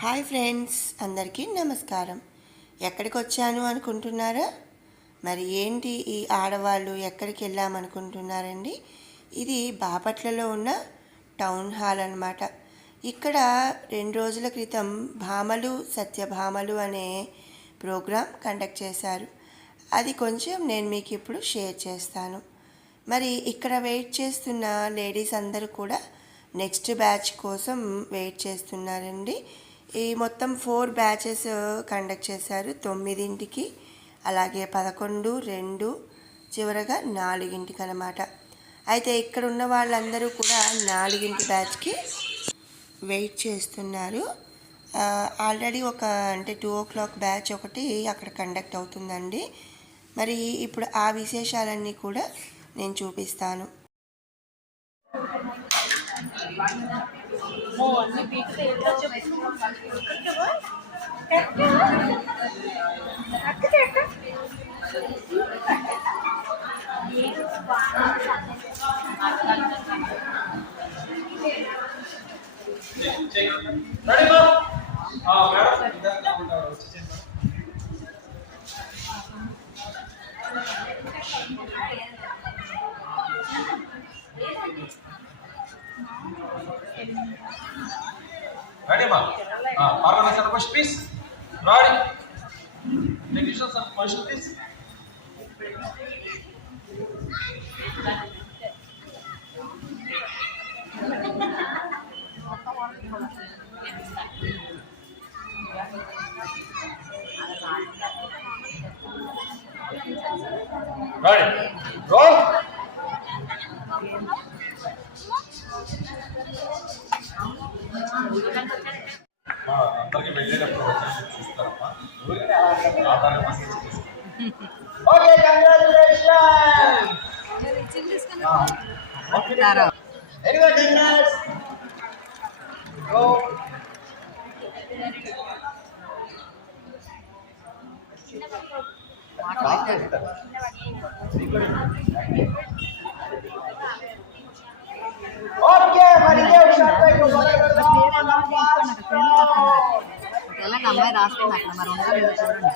Hi friends, అందరికీ నమస్కారం. ఎక్కడికి వచ్చాను అనుకుంటున్నారా? మరి ఏంటి ఈ ఆడవాళ్ళు ఎక్కడికి వెళ్ళామనుకుంటున్నారండి? ఇది బాపట్లలో ఉన్న టౌన్ హాల్ అన్నమాట. ఇక్కడ 2 రోజుల క్రితం భామలు సత్యభామలు అనే ప్రోగ్రాం కండక్ట్ చేశారు. అది కొంచెం నేను మీకు ఇప్పుడు షేర్ చేస్తాను. మరి ఇక్కడ వెయిట్ చేస్తున్న లేడీస్ అందరూ కూడా నెక్స్ట్ బ్యాచ్ కోసం వెయిట్ చేస్తున్నారండి. ఈ మొత్తం 4 బ్యాచెస్ కండక్ట్ చేశారు. 9కి, అలాగే 11, 2, చివరగా 4కి అన్నమాట. అయితే ఇక్కడ ఉన్న వాళ్ళందరూ కూడా 4 బ్యాచ్కి వెయిట్ చేస్తున్నారు. ఆల్రెడీ అంటే 2 o'clock బ్యాచ్ ఒకటి అక్కడ కండక్ట్ అవుతుందండి. మరి ఇప్పుడు ఆ విశేషాలన్నీ కూడా నేను చూపిస్తాను. Ready, ma? Parvati, sir, question, please. Ready? Technician, sir, question, please. Ready? Roll. అందరికి వెళ్ళేటప్పుడు ఇస్తారమ్మా. Okay, congratulations. Anyway, congrats. Go. Okay, మరి అమ్మాయి రాసుకుంది అక్కడ మరి ఉండాలి చూడండి.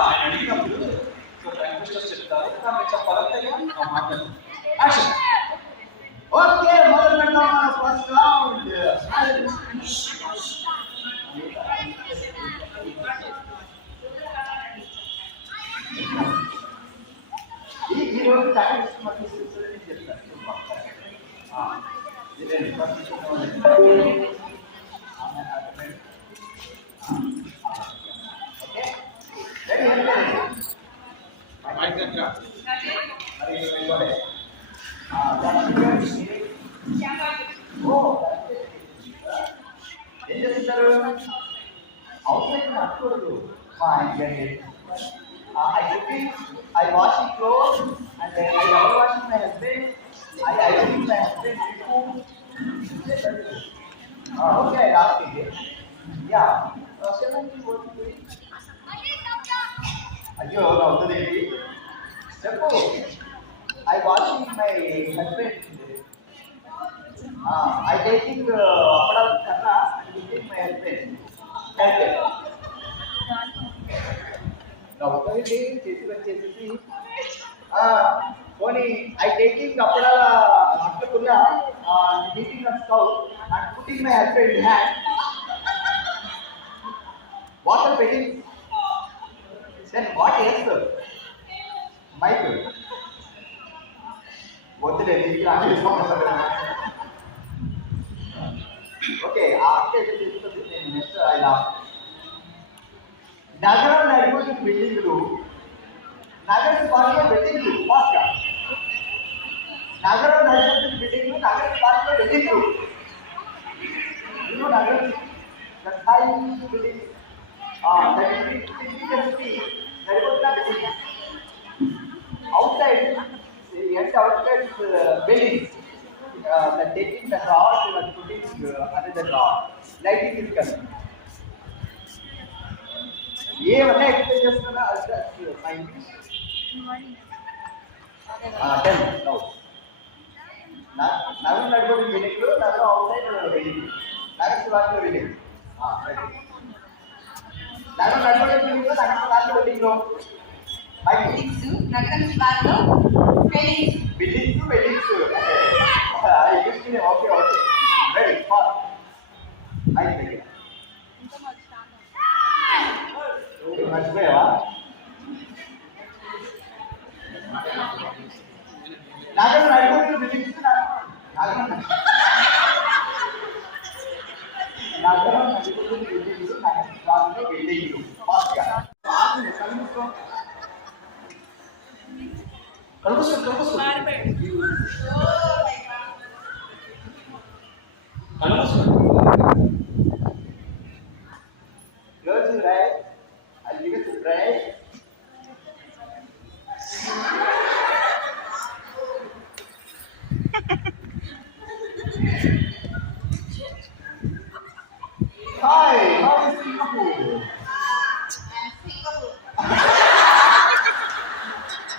ఆయన అడిగినప్పుడు చెప్తారు, చెప్పాలంతేగా మాట్లాడు. ఓకే, మొదలు పెడదాం. First round. ఈ రోజు చెప్తాను. ఏం చేస్తారు? అవసరం అక్కూడదు. I cooking, I washing clothes, and I never washing my husband. I cooking my husband food. Okay, I ask you. Yeah. అయ్యో, అవుతుందేంటి చెప్పు. I washing my husband. I taking appadal karna and cooking my husband. Correct. నవ్వుతుంది చేసి వచ్చేసి పోనీ I taking అప్పడాల అట్లకున్న meeting off stove and putting my husband hand water పెట్టింగ్ then what చేస్తారు మైక్ వద్దులే ఓకే. నేను నెక్స్ట్ ఇలా నగరం నడిపోయిన బిల్డింగ్లు, నగర పార్టీలో బిల్డింగ్లు ఫాస్ట్గా, నగరం నడిపోయిన బిల్డింగ్లు, నగర పార్టీలో బిల్డింగ్లు, నగరం building outside, at outside building, the taking the rod and putting another rod. Lighting is coming. ఏమన్నా ఎక్స్ప్లెయిన్ చేస్తున్నా మై ఇంగ్లీష్ 10 నో నగరం నడుపుడు బిల్డింగ్ నగరం అవుట్సైడ్ బిల్డింగ్ నగర శివార్లో బిల్డింగ్ నగరం నడుపుడు బిల్డింగ్ నగర శివార్లో బిల్డింగ్ నగరం శివార్లో buildings okay okay ready fast అయితే మర్చిపోయావా నగరం నడుపుడు బిల్డింగ్స్ నగరం నడుపుడు బిల్డింగ్స్ నగర శివార్లో బిల్డింగ్ ఫాస్ట్గా Close. Close your eyes. I'll give it a break. Hi, how is Singapore?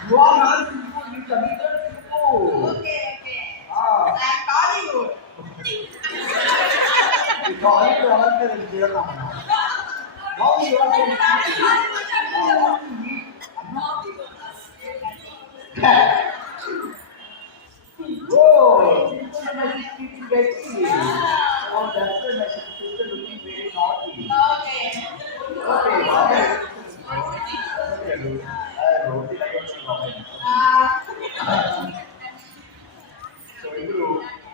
You are not Singapore, you committed Singapore. Okay. Ah. I'm Hollywood. You call it Hollywood and here now. Now you are saying oh, people are speaking Betty. Oh, that's why my sister looking very naughty. Okay. Okay, okay. So ఇప్పుడు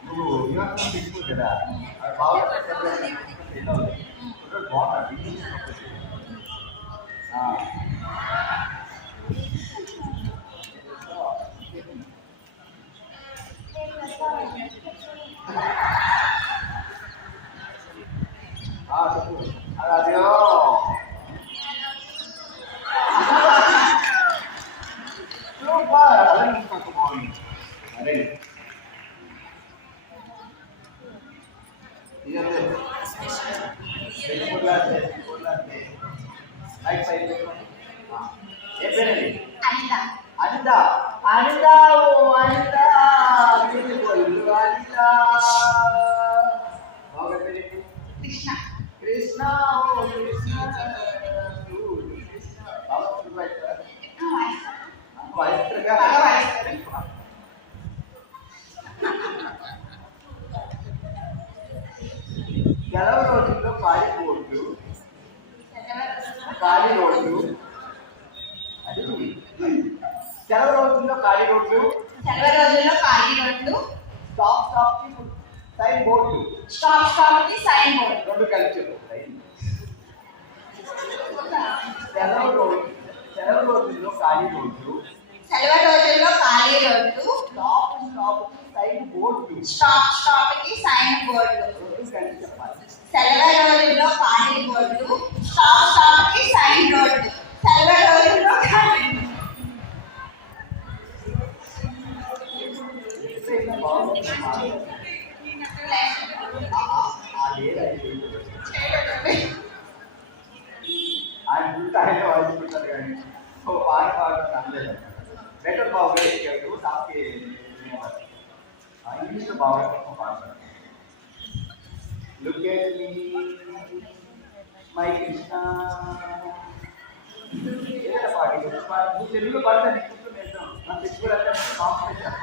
నువ్వు university తీసుకో కదా అది బాగా బాగుంటుంది చెప్పు అదే super అలాగే బాగుంది అరే ఇదంతే లైట్ సైడ్ ఏ పేరండి అనిత ఓ అనిత బ్యూటిఫుల్ అనిత బాగా పేరేంటి కృష్ణ ఓ కృష్ణ సెలవు రోజుల్లో ఖాళీ రోడ్లు అది సెలవు రోజుల్లో ఖాళీ రోడ్లు స్టాప్ కి సైన్ బోర్డు రెండు కలిసి సెలవు రోజుల్లో ఖాళీ రోడ్లు స్టాప్ కి సైన్ బోర్డు రెండు కలిసి చెప్పాలి సెలవు రోజుల్లో ఖాళీ బోర్డు స్టాప్ కి సైన్ బోర్డు సెలవు రోజుల్లో ఖాళీ ఆయన ఉంటాయని వాడుకుంటారు కానీ ఓ పాట పాడడం అనలేదు బెటర్ బాగా సాకి ఇంగ్లీష్లో బాగా పాడతారు look at me my Krishna ఏదైనా పాట నువ్వు తెలుగులో పాడతా నీకు నేర్చుకున్నాను నా తెలుగు అంటే కాంపిటీషన్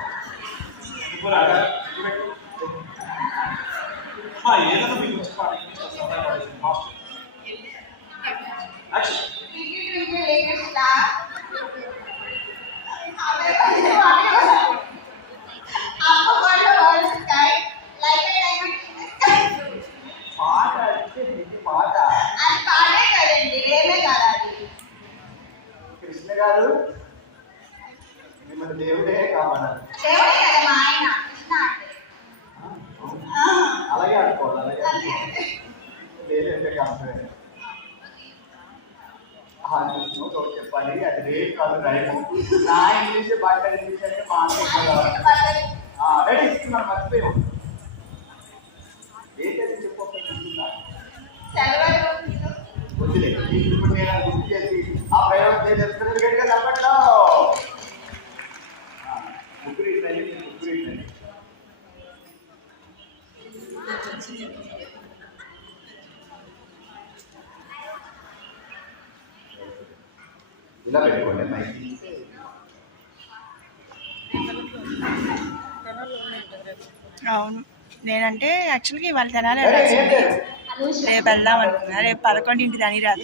ఏదైనా మీకు వచ్చి పాట ఇంగ్లీష్లో సరదా పాడేది ఫాస్ట్ యాక్షన్ పాట అంటే ఇది పాట కృష్ణ గారు మిమ్మల్ని దేవుడే కాపాడాలి అలాగే అనుకోవాలి లేదంటే కాదు నువ్వు ఒకటి చెప్పాలి, అది రేట్ కాదు రైము. నా ఇంగ్లీష్ బట్టర్ ఇంగ్లీష్ అంటే మా రెడీ ఇస్తున్నాను, మర్చిపోయాం. ఏంటది చెప్పొస్తుందా వద్దులే, ఇప్పుడు నేను గుర్తు చేసి ఆ ప్రయోగం చేసేస్తున్నది గట్టిగా తప్పట్లో ముగ్గురు ఇట్లని ఇలా పెట్టుకోండి మైక్. అవును, నేనంటే యాక్చువల్గా ఇవాళ తినాలి రేపు వెళ్దాం అనుకున్నా. రేపు 11ంటికి అని రాదు,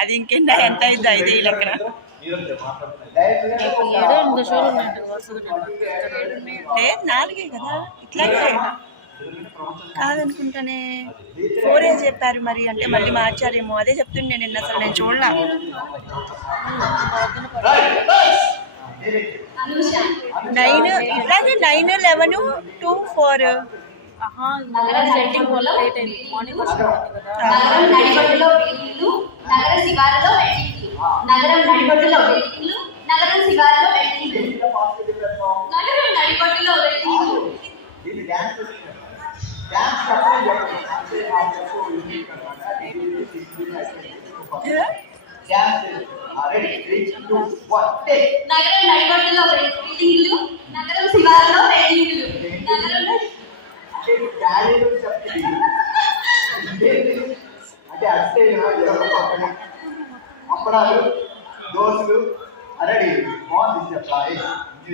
అది ఇంకెంత ఎంత అయింది 5 లెక్కన. లేదు 4 కదా, ఇట్లాగే కాదనుకుంటానే 4 చెప్పారు మరి, అంటే మళ్ళీ మార్చారేమో. అదే చెప్తుండే నిన్న, అసలు నేను చూడలా. 9 ఇట్లాగే 9, 11, 2, 4. నగరం నడిబొడ్డులో బిల్డింగ్లు, నగర శివారులో వెడ్డింగ్లు. నగరం నడిబొడ్డులో బిల్డింగ్లు, నగరం శివారులో వెడ్డింగ్లు. నగరం నడిబొడ్డులో వెడ్డింగ్లు. నగరం నడిబొడ్డులో బిల్డింగ్లు, నగరం శివారులో వెడ్డింగ్లు. నగరం అంటే అస్తే అప్పడాలు, దోశలు రెడీ. బాగుంది చెప్పాలి.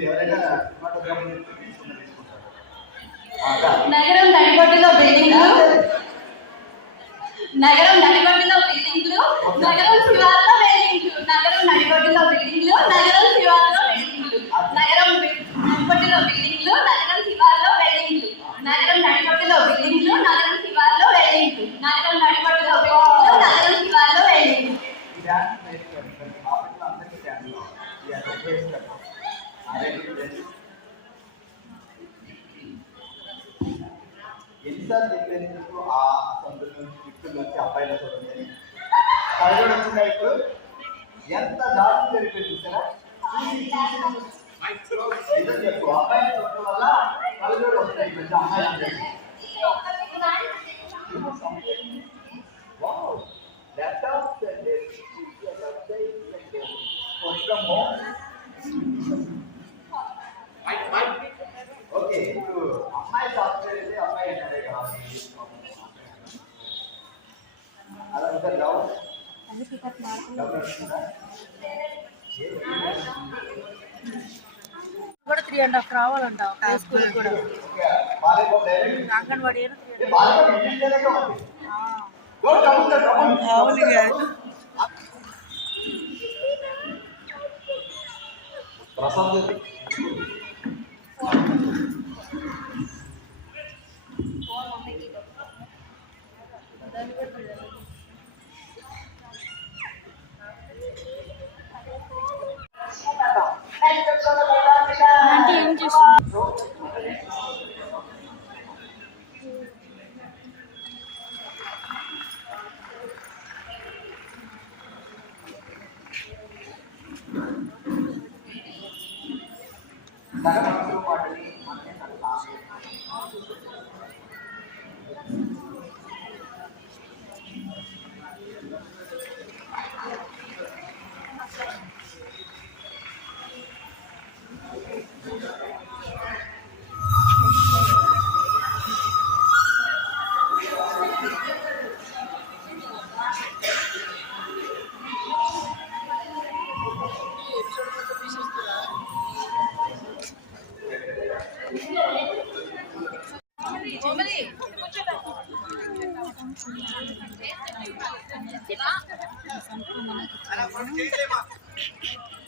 ఎవరైనా నగరం నడిబొడ్డులో బిల్డింగ్లు, నగరం నడిబొడ్డులో బిల్డింగ్లు, నగరం శివారులో వెడ్డింగ్లు. నగరం నడిబొడ్డులో బిల్డింగ్లు, నగరం శివారులో వెడ్డింగ్లు. నగరం నడిబొడ్డులో బిల్డింగ్లు, నగరం శివారులో వెడ్డింగ్లు. నగరం నడిబొడ్డులో బిల్డింగ్లు, నగరం శివారులో వెడ్డింగ్లు. నగరం నడిబొడ్డులో బిల్డింగ్లు, నగరం శివారులో వెడ్డింగ్లు. ఎన్నిసార్లు చెప్పేందుకు ఆ సందులో వ్యక్తులు వచ్చి అబ్బాయిల చూడండి కళ్ళజోడు వచ్చిందా? ఇప్పుడు ఎంత దారుణం జరిగిపోయింది సార్. నిజం చెప్పు, అబ్బాయిని చూడటం వల్ల కళ్ళజోడు వస్తాయి పెద్ద అమ్మాయి. ల్యాప్టాప్స్ అండి, ఓకే. ఇప్పుడు అమ్మాయి సాఫ్ట్వేర్ అయితే అమ్మాయి అన్నారే కావాలి. అలా ఉంటారు డౌట్ కూడా 3.5 రావాలంట స్కూల్ కూడా. అంగన్వాడీ అవును కాదు. అంటే ఏం చేస్తుంది? తన మనసు మాటని మనమే తగ్గాలి. మనకి